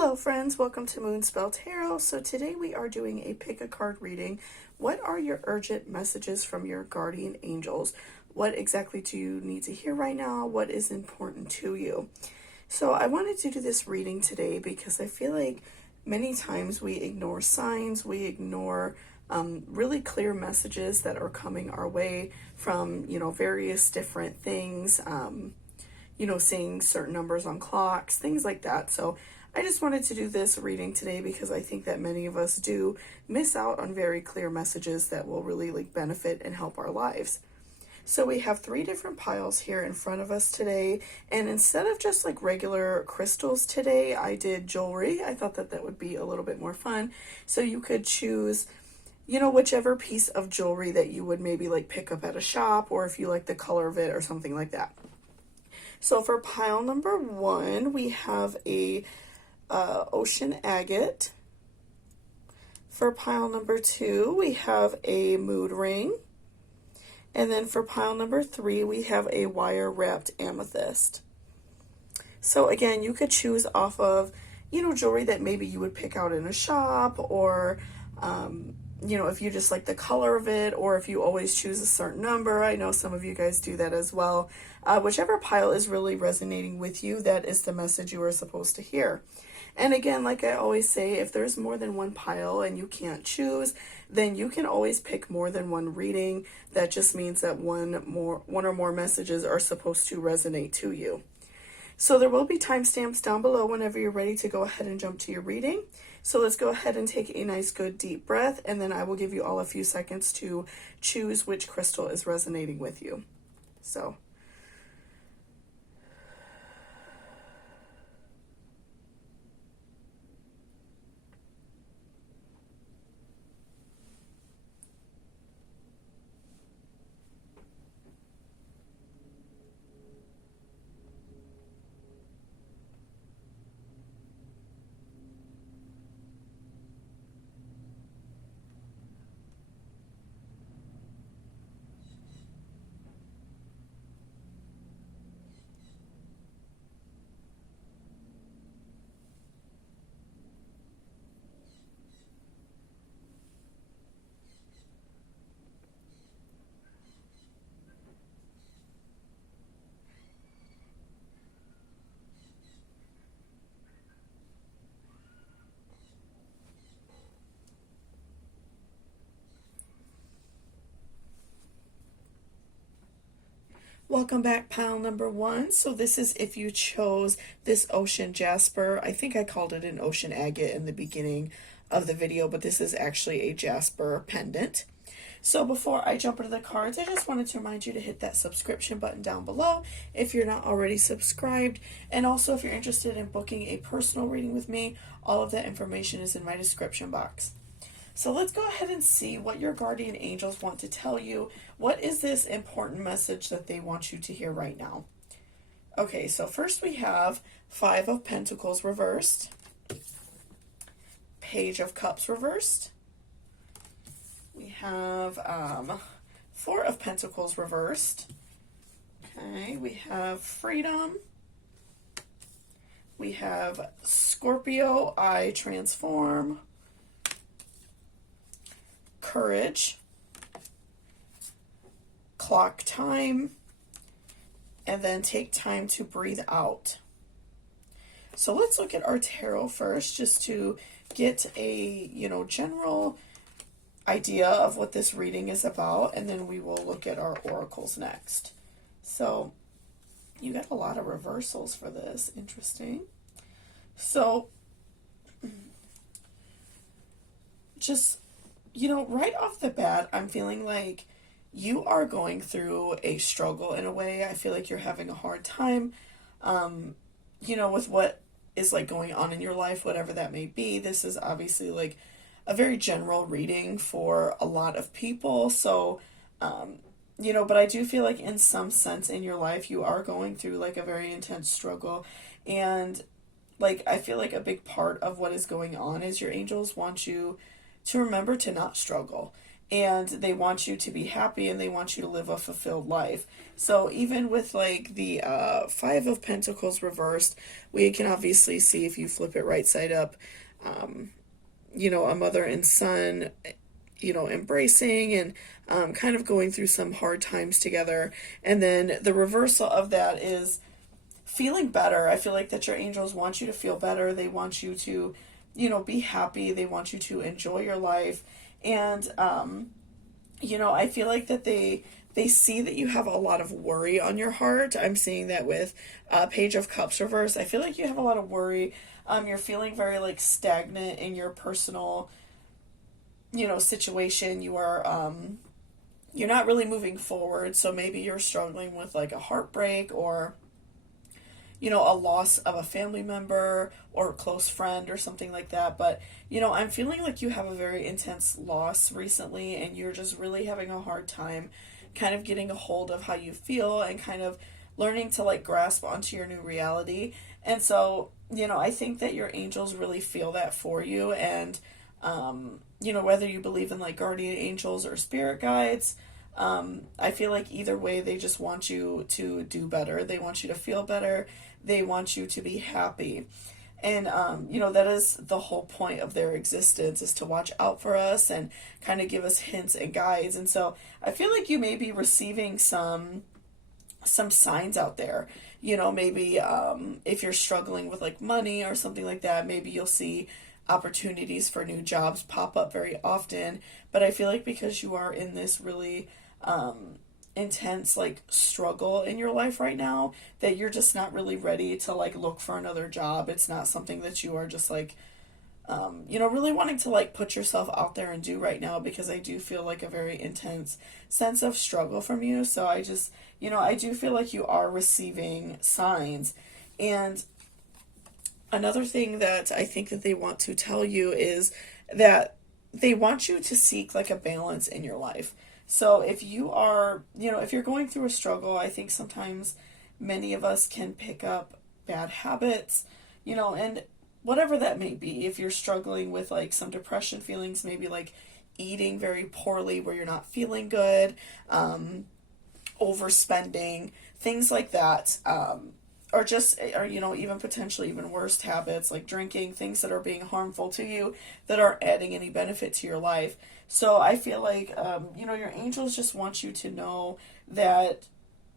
Hello friends, welcome to Moonspell Tarot. So today we are doing a pick a card reading. What are your urgent messages from your guardian angels? What exactly do you need to hear right now? What is important to you? So I wanted to do this reading today because I feel like many times we ignore signs, we ignore really clear messages that are coming our way from, various different things, seeing certain numbers on clocks, things like that. So I just wanted to do this reading today because I think that many of us do miss out on very clear messages that will really benefit and help our lives. So we have 3 different piles here in front of us today, and instead of just regular crystals today, I did jewelry. I thought that would be a little bit more fun. So you could choose, whichever piece of jewelry that you would maybe pick up at a shop, or if you like the color of it or something like that. So for pile number 1, we have a ocean agate. For pile number 2, we have a mood ring. And then for pile number 3, we have a wire wrapped amethyst. So again, you could choose off of, jewelry that maybe you would pick out in a shop, or, if you just like the color of it, or if you always choose a certain number. I know some of you guys do that as well. Whichever pile is really resonating with you, that is the message you are supposed to hear. And again, like I always say, if there's more than one pile and you can't choose, then you can always pick more than one reading. That just means that one or more messages are supposed to resonate to you. So there will be timestamps down below whenever you're ready to go ahead and jump to your reading. So let's go ahead and take a nice good deep breath, and then I will give you all a few seconds to choose which crystal is resonating with you. So welcome back, pile number 1. So this is if you chose this ocean jasper. I think I called it an ocean agate in the beginning of the video, but this is actually a jasper pendant. So before I jump into the cards, I just wanted to remind you to hit that subscription button down below if you're not already subscribed. And also, if you're interested in booking a personal reading with me, all of that information is in my description box. So let's go ahead and see what your guardian angels want to tell you. What is this important message that they want you to hear right now? Okay, so first we have 5 of Pentacles reversed, Page of Cups reversed. We have 4 of Pentacles reversed. Okay, we have Freedom. We have Scorpio, I transform. Courage, clock time, and then take time to breathe out. So let's look at our tarot first, just to get a general idea of what this reading is about, and then we will look at our oracles next. So you got a lot of reversals for this. Interesting. So just right off the bat, I'm feeling like you are going through a struggle in a way. I feel like you're having a hard time, with what is going on in your life, whatever that may be. This is obviously a very general reading for a lot of people. So, but I do feel like in some sense in your life, you are going through a very intense struggle. And I feel like a big part of what is going on is your angels want you to remember to not struggle. and they want you to be happy and they want you to live a fulfilled life. So even with like the Five of Pentacles reversed, we can obviously see, if you flip it right side up, a mother and son, embracing and kind of going through some hard times together. And then the reversal of that is feeling better. I feel like that your angels want you to feel better. They want you to, be happy. They want you to enjoy your life. And, I feel like that they see that you have a lot of worry on your heart. I'm seeing that with Page of Cups reverse. I feel like you have a lot of worry. You're feeling very like stagnant in your personal, situation. You're not really moving forward. So maybe you're struggling with like a heartbreak, or a loss of a family member or a close friend or something like that. But, I'm feeling like you have a very intense loss recently, and you're just really having a hard time kind of getting a hold of how you feel and kind of learning to like grasp onto your new reality. And so, I think that your angels really feel that for you. And, whether you believe in like guardian angels or spirit guides, I feel like either way, they just want you to do better. They want you to feel better. They want you to be happy. And, that is the whole point of their existence, is to watch out for us and kind of give us hints and guides. And so I feel like you may be receiving some signs out there. Maybe if you're struggling with like money or something like that, maybe you'll see opportunities for new jobs pop up very often. But I feel like because you are in this really intense like struggle in your life right now, that you're just not really ready to like look for another job. It's not something that you are just like really wanting to like put yourself out there and do right now, because I do feel like a very intense sense of struggle from you. So I just, I do feel like you are receiving signs. And another thing that I think that they want to tell you is that they want you to seek like a balance in your life. So if you are, if you're going through a struggle, I think sometimes many of us can pick up bad habits, and whatever that may be. If you're struggling with like some depression feelings, maybe like eating very poorly where you're not feeling good, overspending, things like that, or even potentially even worse habits like drinking, things that are being harmful to you, that aren't adding any benefit to your life. So I feel like, your angels just want you to know that,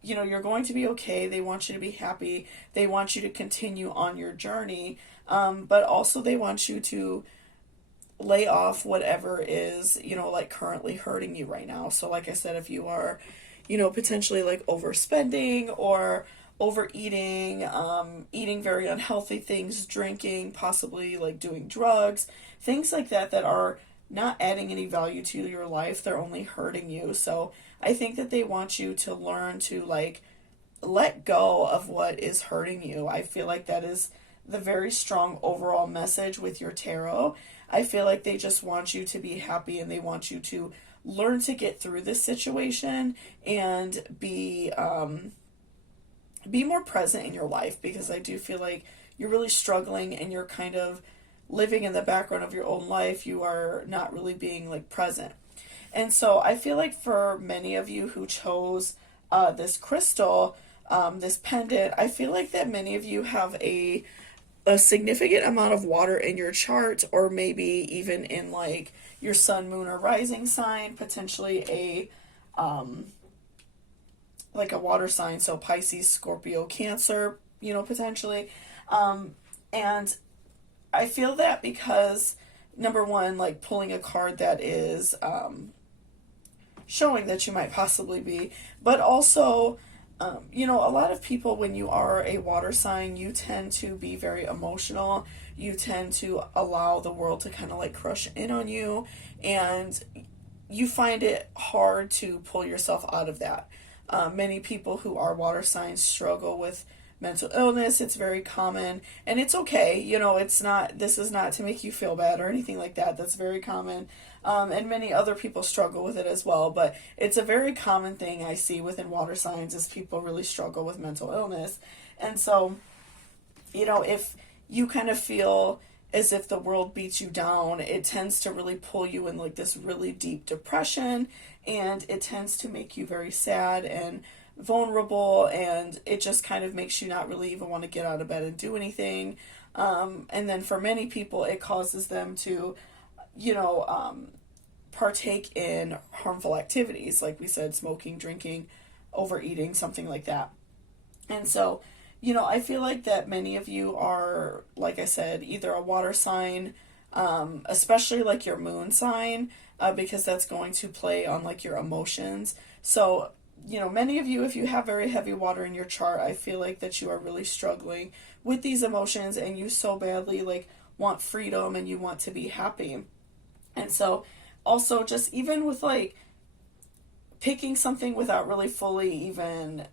you're going to be okay. They want you to be happy. They want you to continue on your journey. But also they want you to lay off whatever is, like currently hurting you right now. So like I said, if you are, potentially like overspending or overeating, eating very unhealthy things, drinking, possibly like doing drugs, things like that are not adding any value to your life, they're only hurting you. So I think that they want you to learn to like let go of what is hurting you. I feel like that is the very strong overall message with your tarot. I feel like they just want you to be happy, and they want you to learn to get through this situation and be more present in your life, because I do feel like you're really struggling and you're kind of living in the background of your own life. You are not really being like present. And so I feel like for many of you who chose this crystal, this pendant, I feel like that many of you have a significant amount of water in your chart, or maybe even in like your sun, moon, or rising sign, potentially a like a water sign, so Pisces, Scorpio, Cancer, potentially. And I feel that because, number one, like pulling a card that is showing that you might possibly be, but also, a lot of people, when you are a water sign, you tend to be very emotional. You tend to allow the world to kind of like crush in on you, and you find it hard to pull yourself out of that. Many people who are water signs struggle with mental illness. It's very common, and it's okay. This is not to make you feel bad or anything like that. That's very common. And many other people struggle with it as well, but it's a very common thing I see within water signs, is people really struggle with mental illness. And so, if you kind of feel as if the world beats you down, it tends to really pull you in like this really deep depression, and it tends to make you very sad and vulnerable, and it just kind of makes you not really even want to get out of bed and do anything. And then for many people, it causes them to, you know, partake in harmful activities, like we said, smoking, drinking, overeating, something like that. And so, I feel like that many of you are, like I said, either a water sign, especially like your moon sign, because that's going to play on like your emotions. So, many of you, if you have very heavy water in your chart, I feel like that you are really struggling with these emotions, and you so badly like want freedom and you want to be happy. And so also just even with like picking something without really fully even,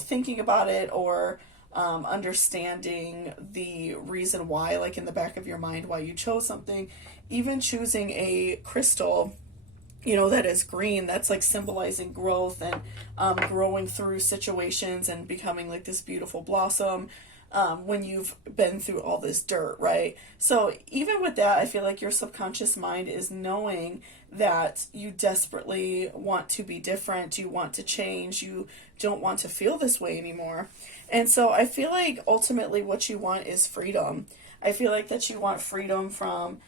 thinking about it, or understanding the reason why, like in the back of your mind, why you chose something, even choosing a crystal, that is green, that's like symbolizing growth and growing through situations and becoming like this beautiful blossom, when you've been through all this dirt, right? So even with that, I feel like your subconscious mind is knowing that you desperately want to be different, you want to change, you don't want to feel this way anymore. And so I feel like ultimately what you want is freedom. I feel like that you want freedom from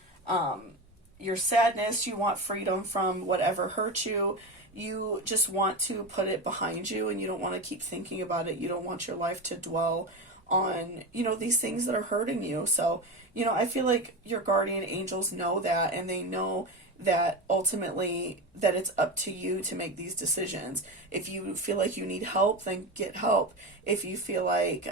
your sadness, you want freedom from whatever hurt you. You just want to put it behind you, and you don't want to keep thinking about it. You don't want your life to dwell on, these things that are hurting you. So, I feel like your guardian angels know that, and they know that ultimately that it's up to you to make these decisions. If you feel like you need help, then get help. If you feel like,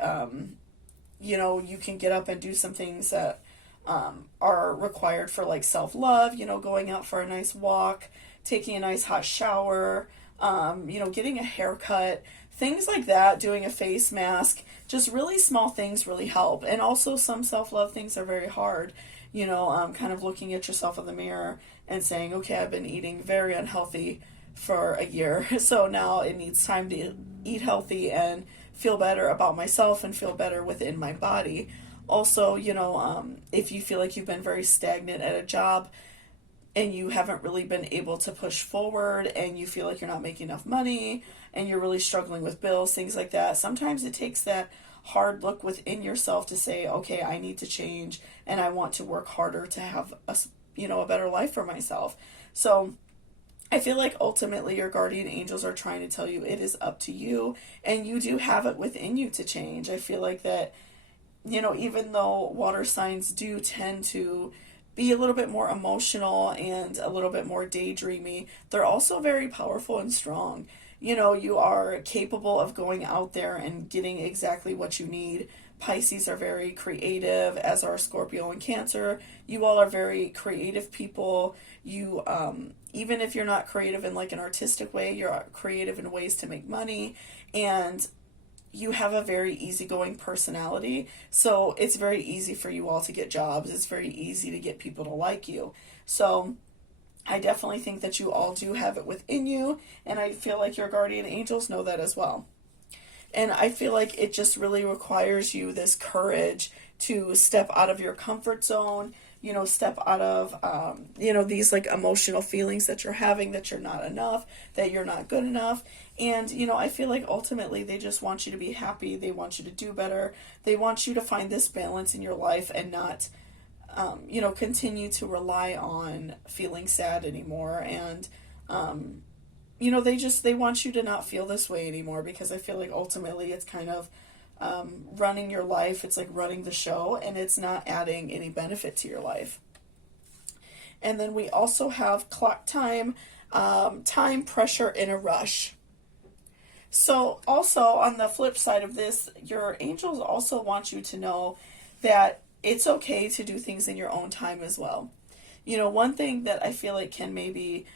you can get up and do some things that are required for like self-love, going out for a nice walk, taking a nice hot shower, getting a haircut, things like that, doing a face mask, just really small things really help. And also some self-love things are very hard, kind of looking at yourself in the mirror and saying, okay, I've been eating very unhealthy for a year, so now it needs time to eat healthy and feel better about myself and feel better within my body. Also, if you feel like you've been very stagnant at a job and you haven't really been able to push forward, and you feel like you're not making enough money and you're really struggling with bills, things like that, sometimes it takes that hard look within yourself to say, okay, I need to change and I want to work harder to have a better life for myself. So I feel like ultimately your guardian angels are trying to tell you it is up to you, and you do have it within you to change. I feel like that, even though water signs do tend to be a little bit more emotional and a little bit more daydreamy, they're also very powerful and strong. You are capable of going out there and getting exactly what you need. Pisces are very creative, as are Scorpio and Cancer. You all are very creative people. You, even if you're not creative in like an artistic way, you're creative in ways to make money, and you have a very easygoing personality. So it's very easy for you all to get jobs. It's very easy to get people to like you. So I definitely think that you all do have it within you, and I feel like your guardian angels know that as well. And I feel like it just really requires you this courage to step out of your comfort zone, step out of, these like emotional feelings that you're having, that you're not enough, that you're not good enough. And, I feel like ultimately they just want you to be happy. They want you to do better. They want you to find this balance in your life and not, continue to rely on feeling sad anymore. And, they want you to not feel this way anymore, because I feel like ultimately it's kind of running your life. It's like running the show, and it's not adding any benefit to your life. And then we also have clock time, time, pressure, in a rush. So also on the flip side of this, your angels also want you to know that it's okay to do things in your own time as well. One thing that I feel like can maybe,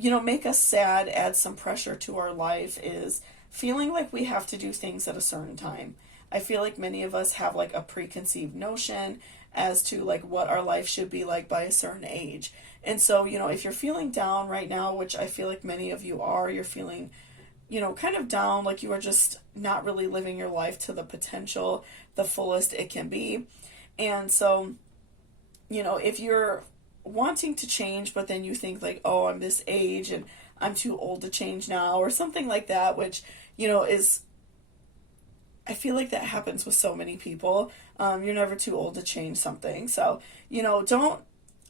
make us sad, add some pressure to our life, is feeling like we have to do things at a certain time. I feel like many of us have like a preconceived notion as to like what our life should be like by a certain age. And so, if you're feeling down right now, which I feel like many of you are, you're feeling, kind of down, like you are just not really living your life to the potential, the fullest it can be. And so if you're wanting to change, but then you think like, oh, I'm this age and I'm too old to change now, or something like that, which, is, I feel like that happens with so many people. You're never too old to change something. So, don't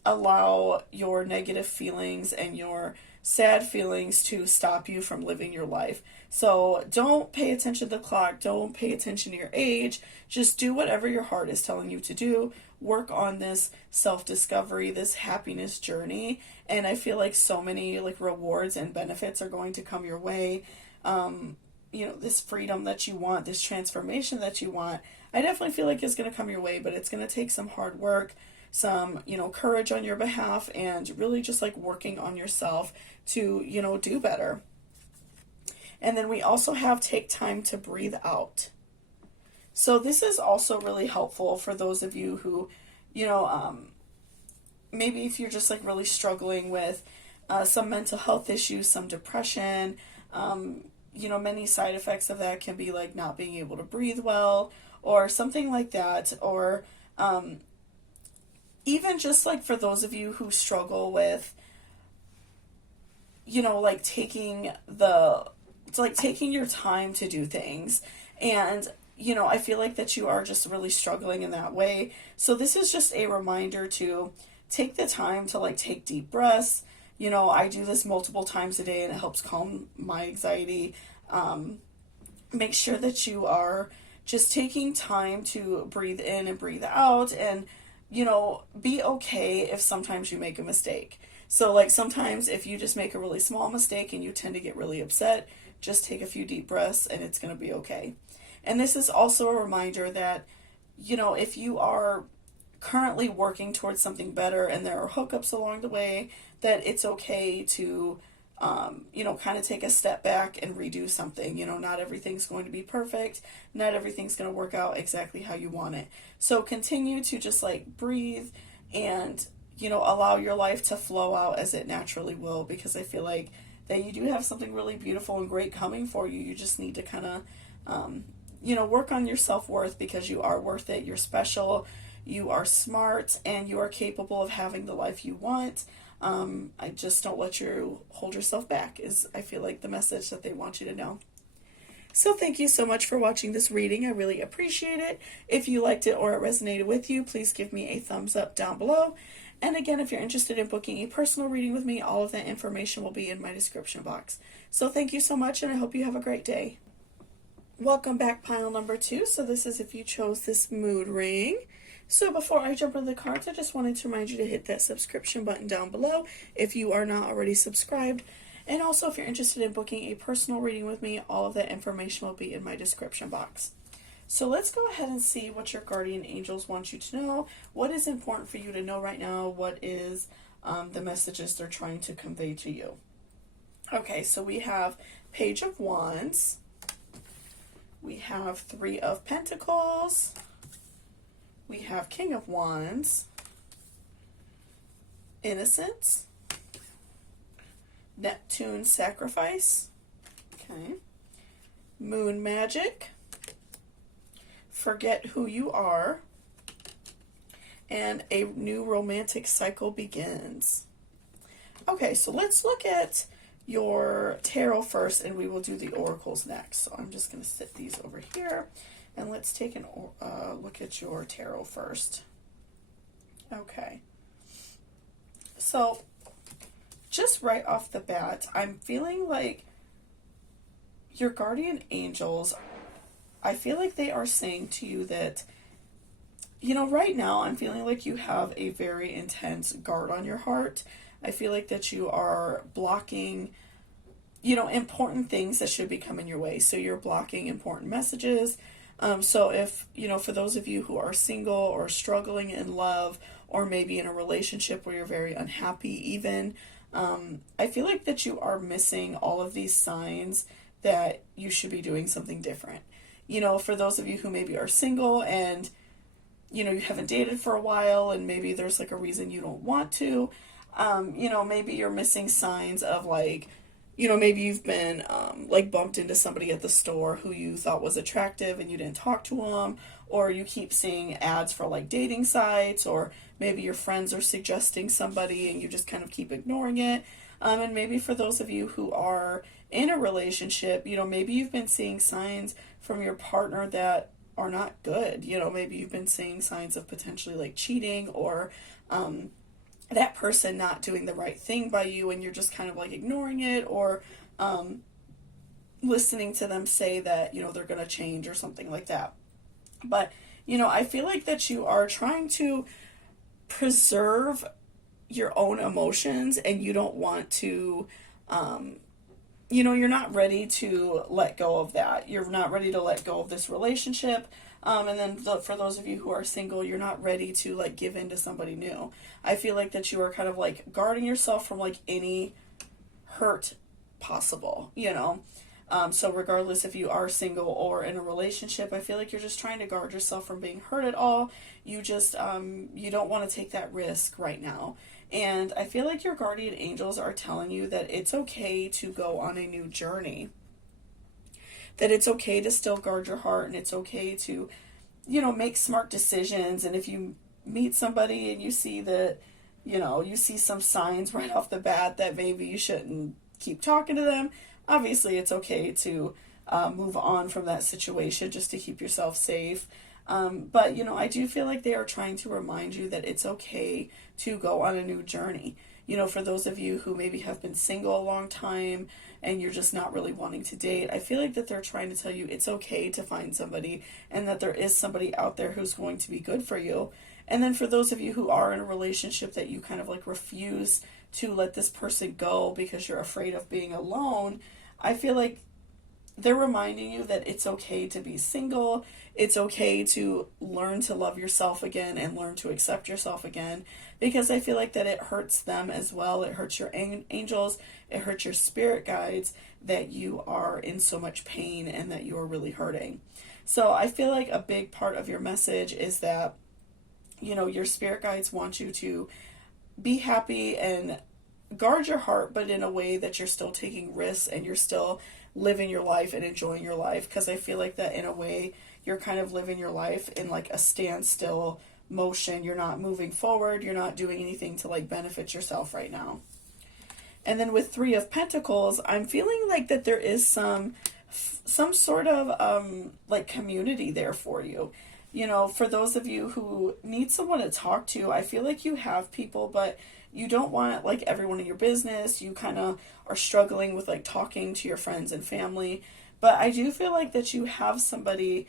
allow your negative feelings and your sad feelings to stop you from living your life. So don't pay attention to the clock. Don't pay attention to your age. Just do whatever your heart is telling you to do. Work on this self-discovery, this happiness journey. And I feel like so many like rewards and benefits are going to come your way. This freedom that you want, this transformation that you want, I definitely feel like it's going to come your way, but it's going to take some hard work, some, courage on your behalf, and really just like working on yourself to, do better. And then we also have take time to breathe out. So this is also really helpful for those of you who, maybe if you're just like really struggling with some mental health issues, some depression, many side effects of that can be like not being able to breathe well or something like that. Or even just like for those of you who struggle with, like taking your time to do things. And, I feel like that you are just really struggling in that way. So this is just a reminder to take the time to like take deep breaths. I do this multiple times a day and it helps calm my anxiety. Make sure that you are just taking time to breathe in and breathe out, and, be okay if sometimes you make a mistake. So like sometimes if you just make a really small mistake and you tend to get really upset, just take a few deep breaths and it's going to be okay. And this is also a reminder that, if you are currently working towards something better and there are hookups along the way, that it's okay to, kind of take a step back and redo something. Not everything's going to be perfect. Not everything's going to work out exactly how you want it. So continue to just like breathe and, allow your life to flow out as it naturally will, because I feel like that you do have something really beautiful and great coming for you. You just need to kind of, work on your self-worth, because you are worth it. You're special. You are smart, and you are capable of having the life you want. I just don't let you hold yourself back, is I feel like the message that they want you to know. So thank you so much for watching this reading. I really appreciate it. If you liked it or it resonated with you, please give me a thumbs up down below. And again, if you're interested in booking a personal reading with me, all of that information will be in my description box. So thank you so much, and I hope you have a great day. Welcome back, pile number 2. So this is if you chose this mood ring. So before I jump into the cards, I just wanted to remind you to hit that subscription button down below if you are not already subscribed. And also, if you're interested in booking a personal reading with me, all of that information will be in my description box. So let's go ahead and see what your guardian angels want you to know. What is important for you to know right now? What is the messages they're trying to convey to you? Okay, so we have Page of Wands. We have 3 of Pentacles. We have King of Wands. Innocence. Neptune Sacrifice. Okay. Moon Magic. Forget Who You Are. And a new romantic cycle begins. Okay, so let's look at your tarot first, and we will do the oracles next. So I'm just going to sit these over here, and let's take a look at your tarot first. Okay. So just right off the bat, I'm feeling like your guardian angels, I feel like they are saying to you that, right now I'm feeling like you have a very intense guard on your heart. I feel like that you are blocking, important things that should be coming your way. So you're blocking important messages. So if, for those of you who are single or struggling in love, or maybe in a relationship where you're very unhappy even, I feel like that you are missing all of these signs that you should be doing something different. For those of you who maybe are single and, you haven't dated for a while, and maybe there's like a reason you don't want to, maybe you're missing signs of like, maybe you've been like bumped into somebody at the store who you thought was attractive and you didn't talk to them, or you keep seeing ads for like dating sites, or maybe your friends are suggesting somebody and you just kind of keep ignoring it. And maybe for those of you who are in a relationship, maybe you've been seeing signs from your partner that are not good. Maybe you've been seeing signs of potentially like cheating, or that person not doing the right thing by you, and you're just kind of like ignoring it, or listening to them say that, they're going to change or something like that. But, I feel like that you are trying to preserve your own emotions, and you don't want to, you're not ready to let go of that. You're not ready to let go of this relationship. And then for those of you who are single, you're not ready to like give in to somebody new. I feel like that you are kind of like guarding yourself from like any hurt possible, So regardless if you are single or in a relationship, I feel like you're just trying to guard yourself from being hurt at all. You just, you don't want to take that risk right now. And I feel like your guardian angels are telling you that it's okay to go on a new journey. That it's okay to still guard your heart, and it's okay to, make smart decisions. And if you meet somebody and you see that, you see some signs right off the bat that maybe you shouldn't keep talking to them, obviously it's okay to move on from that situation just to keep yourself safe. But, I do feel like they are trying to remind you that it's okay to go on a new journey. For those of you who maybe have been single a long time and you're just not really wanting to date, I feel like that they're trying to tell you it's okay to find somebody, and that there is somebody out there who's going to be good for you. And then for those of you who are in a relationship that you kind of like refuse to let this person go because you're afraid of being alone, I feel like they're reminding you that it's okay to be single. It's okay to learn to love yourself again and learn to accept yourself again, because I feel like that it hurts them as well. It hurts your angels. It hurts your spirit guides that you are in so much pain and that you are really hurting. So I feel like a big part of your message is that, your spirit guides want you to be happy and guard your heart, but in a way that you're still taking risks and you're still living your life and enjoying your life. Because I feel like that in a way you're kind of living your life in like a standstill motion. You're not moving forward. You're not doing anything to like benefit yourself right now. And then with Three of Pentacles, I'm feeling like that there is some sort of like community there for you. For those of you who need someone to talk to, I feel like you have people, but you don't want like everyone in your business. You kind of are struggling with like talking to your friends and family. But I do feel like that you have somebody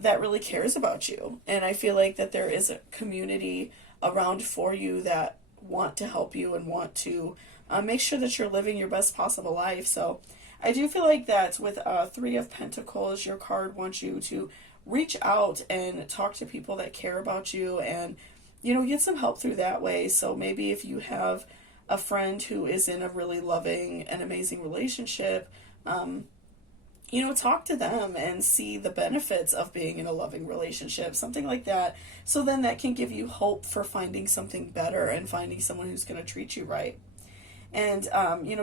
that really cares about you. And I feel like that there is a community around for you that want to help you and want to make sure that you're living your best possible life. So I do feel like that with Three of Pentacles, your card wants you to reach out and talk to people that care about you and, get some help through that way. So maybe if you have a friend who is in a really loving and amazing relationship, talk to them and see the benefits of being in a loving relationship, something like that. So then that can give you hope for finding something better and finding someone who's going to treat you right. And,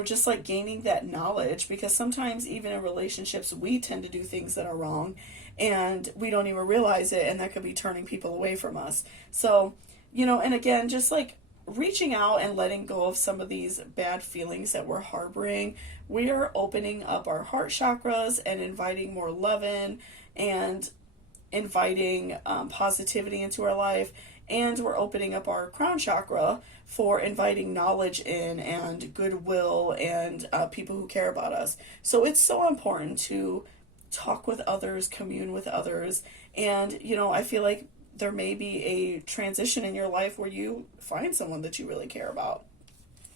just like gaining that knowledge, because sometimes even in relationships, we tend to do things that are wrong and we don't even realize it. And that could be turning people away from us. So, and again, just like reaching out and letting go of some of these bad feelings that we're harboring, we are opening up our heart chakras and inviting more love in and inviting positivity into our life. And we're opening up our crown chakra for inviting knowledge in and goodwill and people who care about us. So it's so important to talk with others, commune with others. And, I feel like there may be a transition in your life where you find someone that you really care about.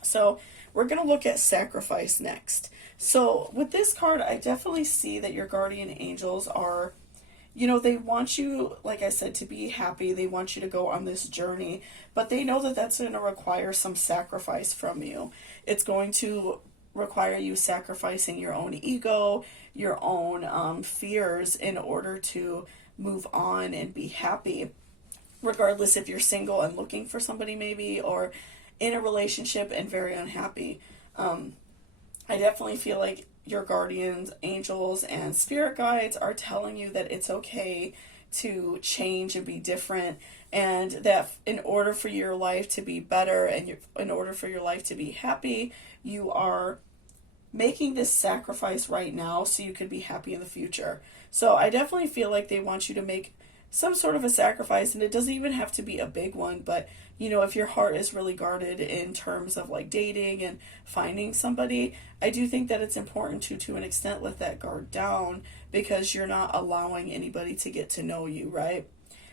So we're going to look at sacrifice next. So with this card, I definitely see that your guardian angels are, they want you, like I said, to be happy. They want you to go on this journey, but they know that that's going to require some sacrifice from you. It's going to require you sacrificing your own ego, your own fears in order to move on and be happy, regardless if you're single and looking for somebody maybe, or in a relationship and very unhappy. I definitely feel like your guardians, angels, and spirit guides are telling you that it's okay to change and be different, and that in order for your life to be better and in order for your life to be happy, you are making this sacrifice right now so you could be happy in the future. So I definitely feel like they want you to make some sort of a sacrifice, and it doesn't even have to be a big one, but if your heart is really guarded in terms of like dating and finding somebody, I do think that it's important to an extent, let that guard down, because you're not allowing anybody to get to know you, right?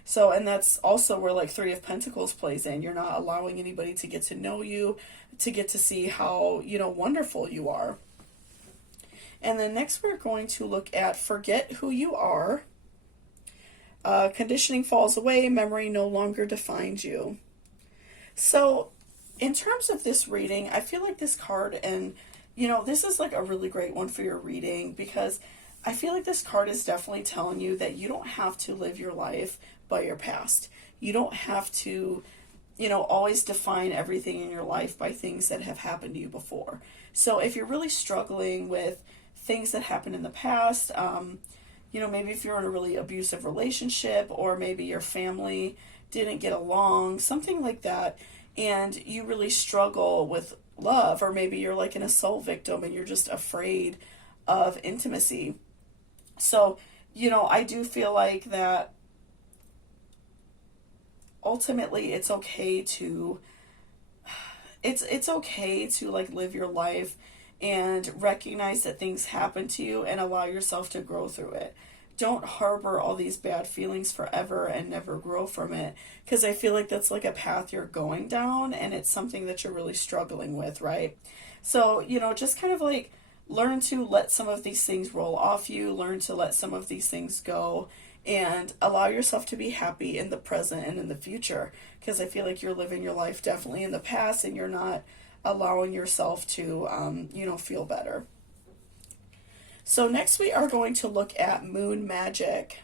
So, and that's also where like Three of Pentacles plays in. You're not allowing anybody to get to know you, to get to see how, wonderful you are. And then next we're going to look at forget who you are. Conditioning falls away, memory no longer defines you. So in terms of this reading, I feel like this card, and this is like a really great one for your reading, because I feel like this card is definitely telling you that you don't have to live your life by your past. You don't have to, always define everything in your life by things that have happened to you before. So if you're really struggling with things that happened in the past, maybe if you're in a really abusive relationship, or maybe your family didn't get along, something like that, and you really struggle with love, or maybe you're like an assault victim and you're just afraid of intimacy. So, I do feel like that ultimately it's okay to like live your life and recognize that things happen to you and allow yourself to grow through it. Don't harbor all these bad feelings forever and never grow from it, because I feel like that's like a path you're going down, and it's something that you're really struggling with, right? So, just kind of like learn to let some of these things roll off you, learn to let some of these things go, and allow yourself to be happy in the present and in the future, because I feel like you're living your life definitely in the past and you're not allowing yourself to, feel better. So next we are going to look at moon magic.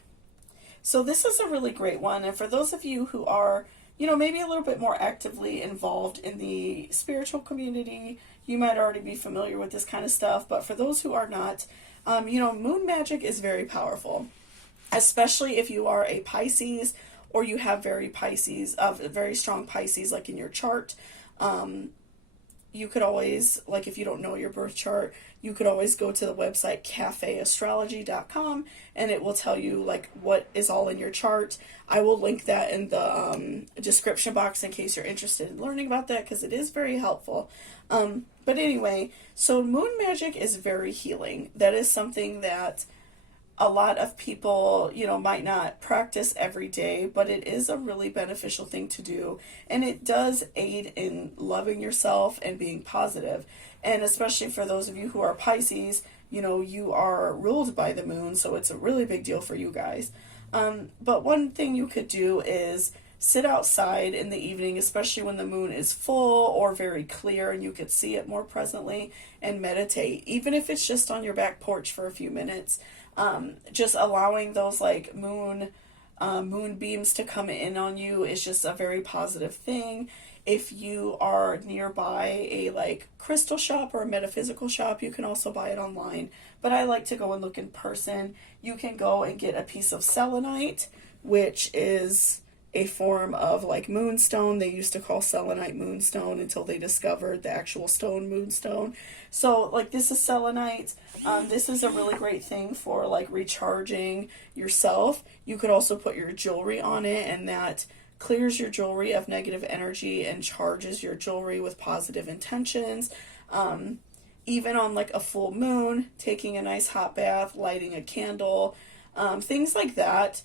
So this is a really great one. And for those of you who are, maybe a little bit more actively involved in the spiritual community, you might already be familiar with this kind of stuff. But for those who are not, moon magic is very powerful, especially if you are a Pisces or you have very strong Pisces, like in your chart. You could always, like if you don't know your birth chart, you could always go to the website cafeastrology.com, and it will tell you like what is all in your chart. I will link that in the description box in case you're interested in learning about that, because it is very helpful. But anyway, so moon magic is very healing. That is something that a lot of people, might not practice every day, but it is a really beneficial thing to do. And it does aid in loving yourself and being positive. And especially for those of you who are Pisces, you are ruled by the moon, so it's a really big deal for you guys. But one thing you could do is sit outside in the evening, especially when the moon is full or very clear and you could see it more presently, and meditate, even if it's just on your back porch for a few minutes. Just allowing those like moon beams to come in on you is just a very positive thing. If you are nearby a like crystal shop or a metaphysical shop, you can also buy it online, but I like to go and look in person. You can go and get a piece of selenite, which is a form of like moonstone. They used to call selenite moonstone until they discovered the actual stone moonstone. So like this is selenite. This is a really great thing for like recharging yourself. You could also put your jewelry on it, and that clears your jewelry of negative energy and charges your jewelry with positive intentions. Even on like a full moon, taking a nice hot bath, lighting a candle, things like that.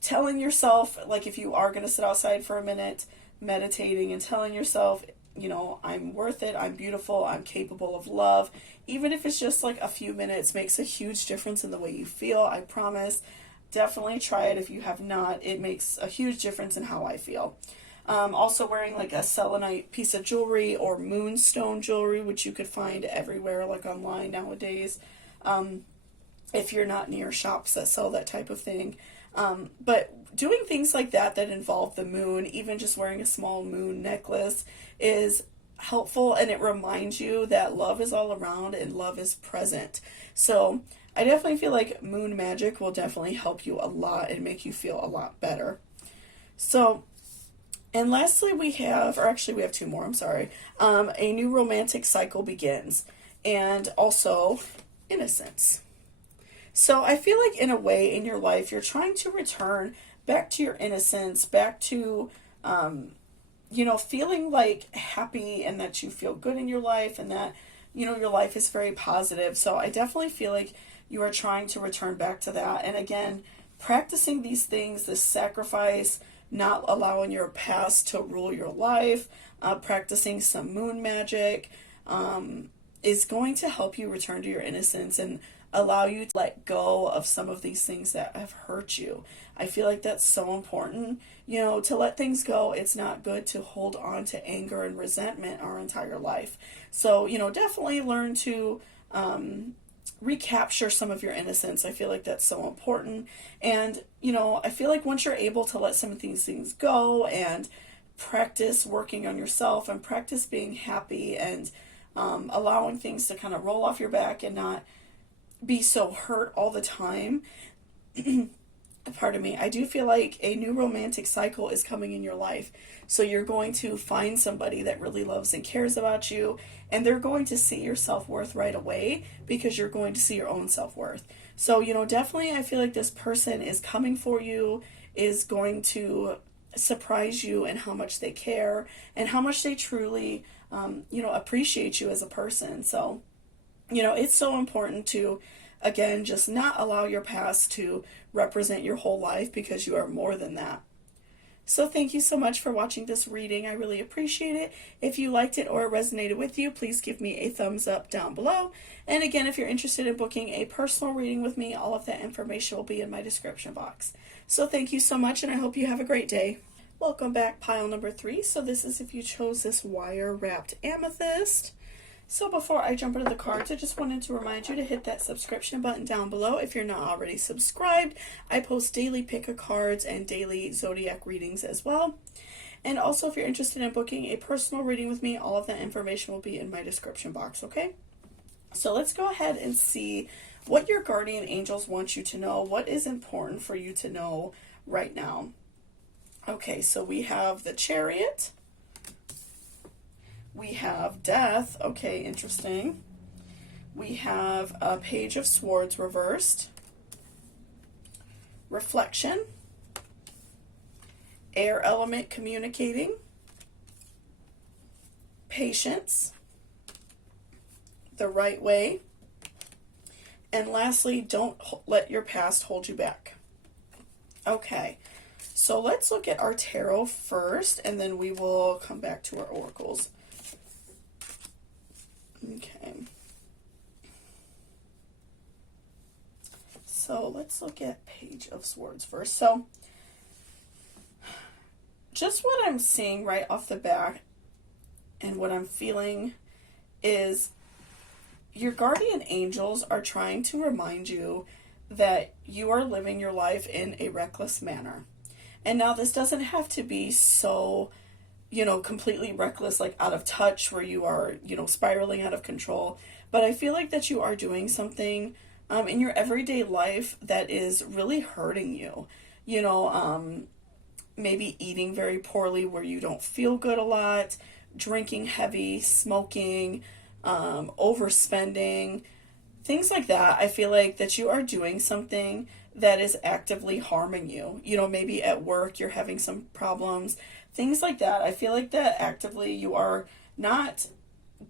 Telling yourself, like if you are going to sit outside for a minute, meditating and telling yourself, I'm worth it, I'm beautiful, I'm capable of love. Even if it's just like a few minutes, makes a huge difference in the way you feel, I promise. Definitely try it if you have not. It makes a huge difference in how I feel. Also wearing like a selenite piece of jewelry or moonstone jewelry, which you could find everywhere, like online nowadays, if you're not near shops that sell that type of thing. But doing things like that involve the moon, even just wearing a small moon necklace, is helpful, and it reminds you that love is all around and love is present. So I definitely feel like moon magic will definitely help you a lot and make you feel a lot better. So, and lastly, we have, or actually, we have two more, I'm sorry. A new romantic cycle begins, and also innocence. So, I feel like in a way in your life, you're trying to return back to your innocence, back to, feeling like happy and that you feel good in your life and that, your life is very positive. So, I definitely feel like you are trying to return back to that. And again, practicing these things, this sacrifice, not allowing your past to rule your life, practicing some moon magic, is going to help you return to your innocence and allow you to let go of some of these things that have hurt you. I feel like that's so important, to let things go. It's not good to hold on to anger and resentment our entire life. So, definitely learn to recapture some of your innocence. I feel like that's so important. And, I feel like once you're able to let some of these things go and practice working on yourself and practice being happy and allowing things to kind of roll off your back and not be so hurt all the time. Pardon me, I do feel like a new romantic cycle is coming in your life. So you're going to find somebody that really loves and cares about you, and they're going to see your self-worth right away because you're going to see your own self-worth. So, definitely I feel like this person is coming for you, is going to surprise you in how much they care and how much they truly, appreciate you as a person. So, it's so important to, again, just not allow your past to represent your whole life because you are more than that. So thank you so much for watching this reading. I really appreciate it. If you liked it or it resonated with you, please give me a thumbs up down below. And again, if you're interested in booking a personal reading with me, all of that information will be in my description box. So thank you so much, and I hope you have a great day. Welcome back, pile number 3. So this is if you chose this wire wrapped amethyst. So before I jump into the cards, I just wanted to remind you to hit that subscription button down below if you're not already subscribed. I post daily pick-a-cards and daily zodiac readings as well. And also, if you're interested in booking a personal reading with me, all of that information will be in my description box, okay? So let's go ahead and see what your guardian angels want you to know. What is important for you to know right now? Okay, so we have the Chariot. We have Death. Okay, interesting. We have a Page of Swords reversed. Reflection. Air element communicating. Patience. The right way. And lastly, don't let your past hold you back. Okay, so let's look at our tarot first, and then we will come back to our oracles. Okay. So let's look at Page of Swords first. So just what I'm seeing right off the bat and what I'm feeling is your guardian angels are trying to remind you that you are living your life in a reckless manner. And now this doesn't have to be so completely reckless, like out of touch, where you are, spiraling out of control. But I feel like that you are doing something in your everyday life that is really hurting you. Maybe eating very poorly where you don't feel good a lot, drinking heavy, smoking, overspending, things like that. I feel like that you are doing something that is actively harming you. Maybe at work you're having some problems, things like that. I feel like that actively you are not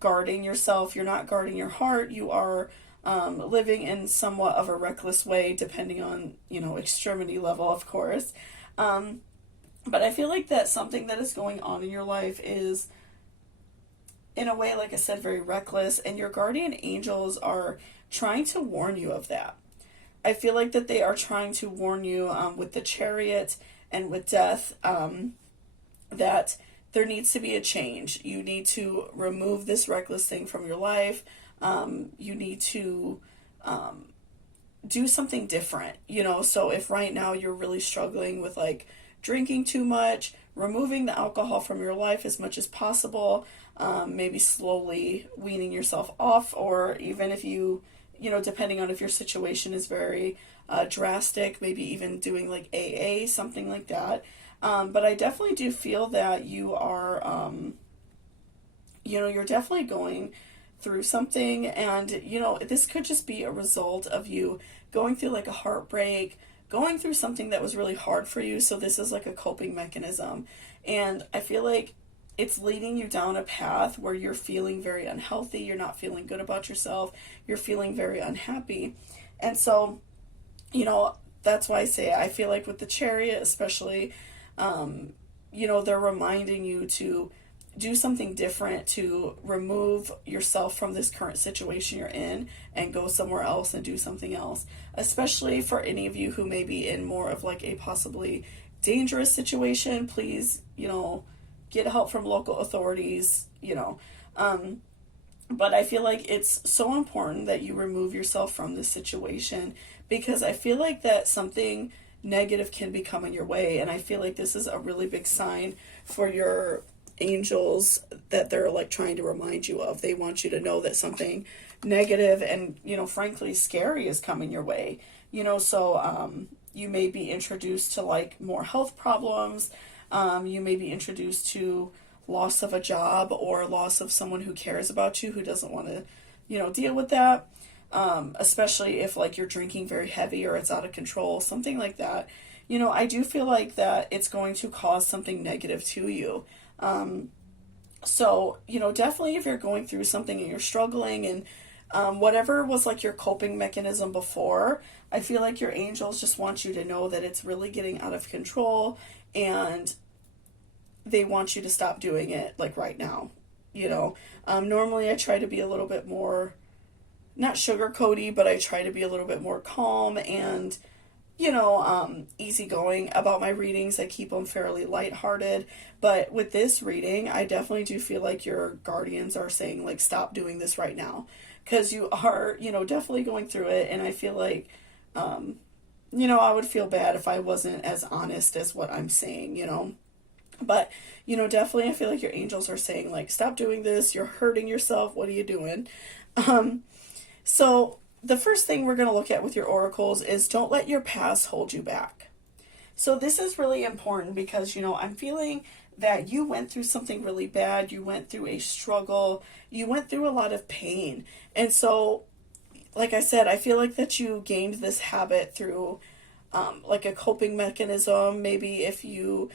guarding yourself, you're not guarding your heart, you are living in somewhat of a reckless way, depending on, extremity level, of course. But I feel like that something that is going on in your life is, in a way, like I said, very reckless, and your guardian angels are trying to warn you of that. I feel like that they are trying to warn you with the Chariot and with Death, that there needs to be a change. You need to remove this reckless thing from your life. You need to do something different, So if right now you're really struggling with like drinking too much, removing the alcohol from your life as much as possible, maybe slowly weaning yourself off, or even if depending on if your situation is very drastic, maybe even doing like AA, something like that. But I definitely do feel that you are, you're definitely going through something, and this could just be a result of you going through like a heartbreak, going through something that was really hard for you. So this is like a coping mechanism, and I feel like it's leading you down a path where you're feeling very unhealthy, you're not feeling good about yourself, you're feeling very unhappy. And so that's why I say, I feel like with the Chariot especially, they're reminding you to do something different, to remove yourself from this current situation you're in and go somewhere else and do something else. Especially for any of you who may be in more of like a possibly dangerous situation, please, get help from local authorities, But I feel like it's so important that you remove yourself from this situation, because I feel like that something negative can be coming your way. And I feel like this is a really big sign for your angels that they're like trying to remind you of. They want you to know that something negative and, frankly, scary is coming your way. So you may be introduced to like more health problems. You may be introduced to loss of a job or loss of someone who cares about you, who doesn't want to, deal with that. Especially if like you're drinking very heavy or it's out of control, something like that. I do feel like that it's going to cause something negative to you. So, definitely if you're going through something and you're struggling and whatever was like your coping mechanism before, I feel like your angels just want you to know that it's really getting out of control, and they want you to stop doing it like right now. Normally I try to be a little bit more, not sugarcoaty, but I try to be a little bit more calm and easygoing about my readings. I keep them fairly lighthearted. But with this reading, I definitely do feel like your guardians are saying, like, stop doing this right now. Because you are, definitely going through it. And I feel like, I would feel bad if I wasn't as honest as what I'm saying. But, definitely I feel like your angels are saying, like, stop doing this. You're hurting yourself. What are you doing? So the first thing we're going to look at with your oracles is don't let your past hold you back. So this is really important because, I'm feeling that you went through something really bad. You went through a struggle. You went through a lot of pain. And so, like I said, I feel like that you gained this habit through like a coping mechanism. Maybe if you,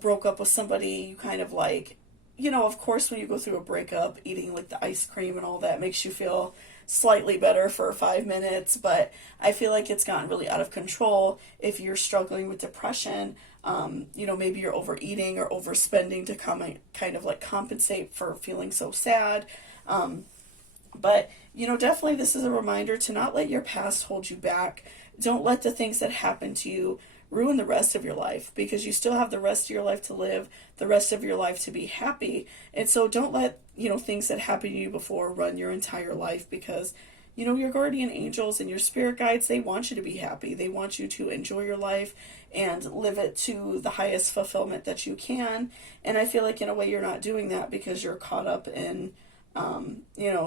broke up with somebody, you kind of like, of course, when you go through a breakup, eating like the ice cream and all that makes you feel slightly better for 5 minutes, but I feel like it's gotten really out of control. If you're struggling with depression, maybe you're overeating or overspending to kind of like compensate for feeling so sad. But definitely this is a reminder to not let your past hold you back. Don't let the things that happen to you ruin the rest of your life, because you still have the rest of your life to live, the rest of your life to be happy. And so don't let, things that happened to you before run your entire life, because, your guardian angels and your spirit guides, they want you to be happy. They want you to enjoy your life and live it to the highest fulfillment that you can. And I feel like in a way you're not doing that because you're caught up in,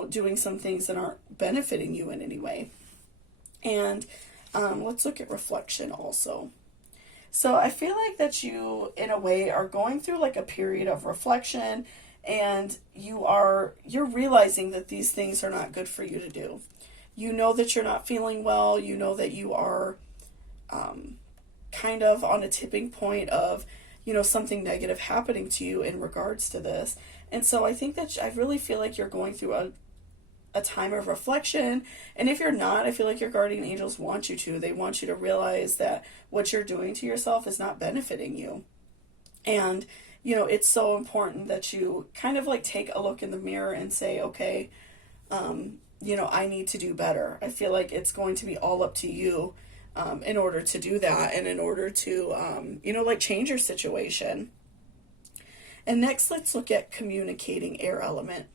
doing some things that aren't benefiting you in any way. And let's look at reflection also. So I feel like that you, in a way, are going through like a period of reflection, and you're realizing that these things are not good for you to do. You know that you're not feeling well. You know that you are kind of on a tipping point of, something negative happening to you in regards to this. And so I think that I really feel like you're going through a time of reflection. And if you're not, I feel like your guardian angels want you to. They want you to realize that what you're doing to yourself is not benefiting you. And, it's so important that you kind of like take a look in the mirror and say, okay, I need to do better. I feel like it's going to be all up to you in order to do that, and in order to, change your situation. And next, let's look at communicating air element.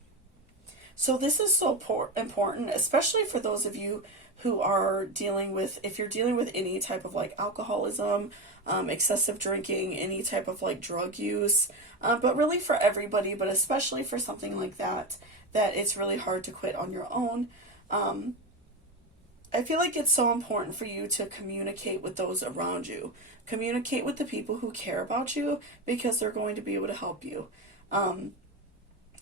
So this is so important, especially for those of you who are dealing with, if you're dealing with any type of like alcoholism, excessive drinking, any type of like drug use, but really for everybody, but especially for something like that, that it's really hard to quit on your own. I feel like it's so important for you to communicate with those around you. Communicate with the people who care about you, because they're going to be able to help you.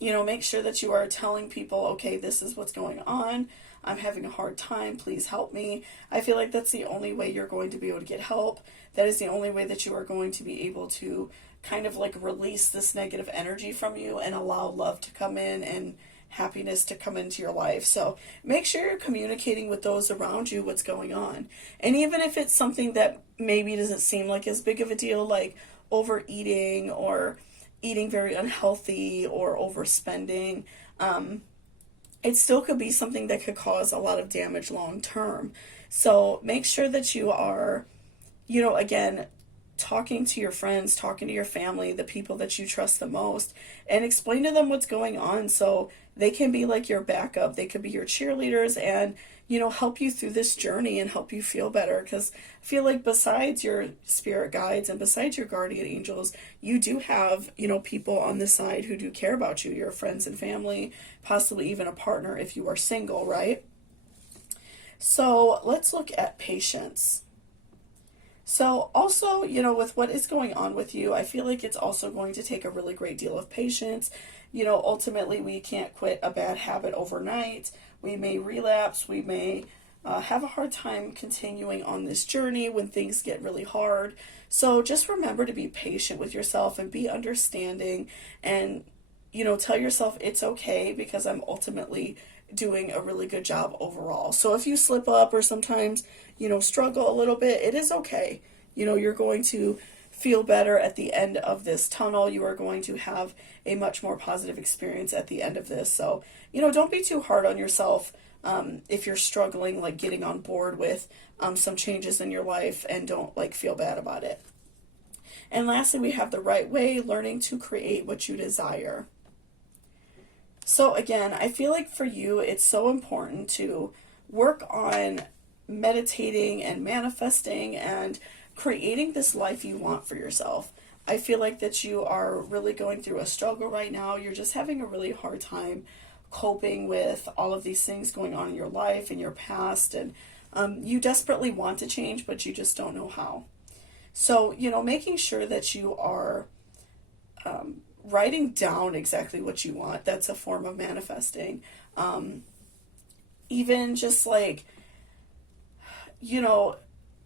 Make sure that you are telling people, okay, this is what's going on. I'm having a hard time. Please help me. I feel like that's the only way you're going to be able to get help. That is the only way that you are going to be able to kind of like release this negative energy from you and allow love to come in and happiness to come into your life. So make sure you're communicating with those around you what's going on. And even if it's something that maybe doesn't seem like as big of a deal, like overeating or eating very unhealthy or overspending, it still could be something that could cause a lot of damage long term. So make sure that you are, again, talking to your friends, talking to your family, the people that you trust the most, and explain to them what's going on so they can be like your backup. They could be your cheerleaders and, help you through this journey and help you feel better. Because I feel like besides your spirit guides and besides your guardian angels, you do have, people on the side who do care about you, your friends and family, possibly even a partner if you are single, right? So let's look at patience. So also, with what is going on with you, I feel like it's also going to take a really great deal of patience. Ultimately, we can't quit a bad habit overnight. We may relapse. We may have a hard time continuing on this journey when things get really hard. So just remember to be patient with yourself and be understanding and, tell yourself it's okay because I'm ultimately doing a really good job overall. So if you slip up or sometimes, struggle a little bit, it is okay. You're going to feel better at the end of this tunnel. You are going to have a much more positive experience at the end of this. So, don't be too hard on yourself if you're struggling, like getting on board with some changes in your life, and don't like feel bad about it. And lastly, we have the right way, learning to create what you desire. So again, I feel like for you, it's so important to work on meditating and manifesting and creating this life you want for yourself. I feel like that you are really going through a struggle right now. You're just having a really hard time coping with all of these things going on in your life, in your past, and you desperately want to change, but you just don't know how. So, making sure that you are writing down exactly what you want, that's a form of manifesting. Even just like,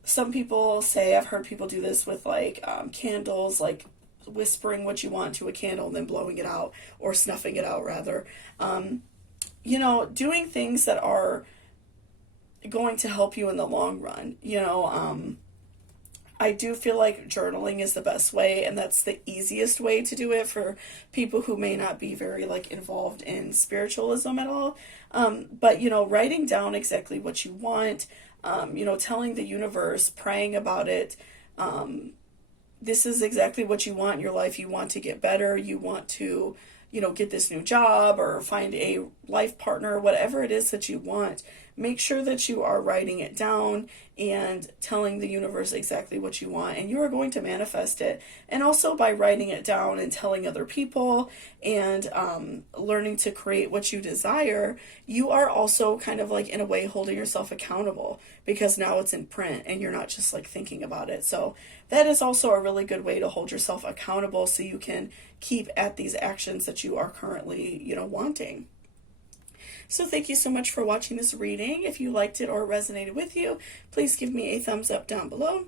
some people say, I've heard people do this with like candles, like whispering what you want to a candle and then blowing it out, or snuffing it out rather. Doing things that are going to help you in the long run. I do feel like journaling is the best way, and that's the easiest way to do it for people who may not be very like involved in spiritualism at all. But writing down exactly what you want, telling the universe, praying about it. This is exactly what you want in your life. You want to get better. You want to, get this new job or find a life partner, whatever it is that you want. Make sure that you are writing it down and telling the universe exactly what you want, and you are going to manifest it. And also by writing it down and telling other people and learning to create what you desire, you are also kind of like in a way holding yourself accountable, because now it's in print and you're not just like thinking about it. So that is also a really good way to hold yourself accountable so you can keep at these actions that you are currently, wanting. So thank you so much for watching this reading. If you liked it or resonated with you, please give me a thumbs up down below.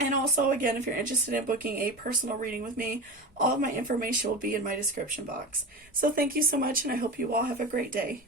And also, again, if you're interested in booking a personal reading with me, all of my information will be in my description box. So thank you so much, and I hope you all have a great day.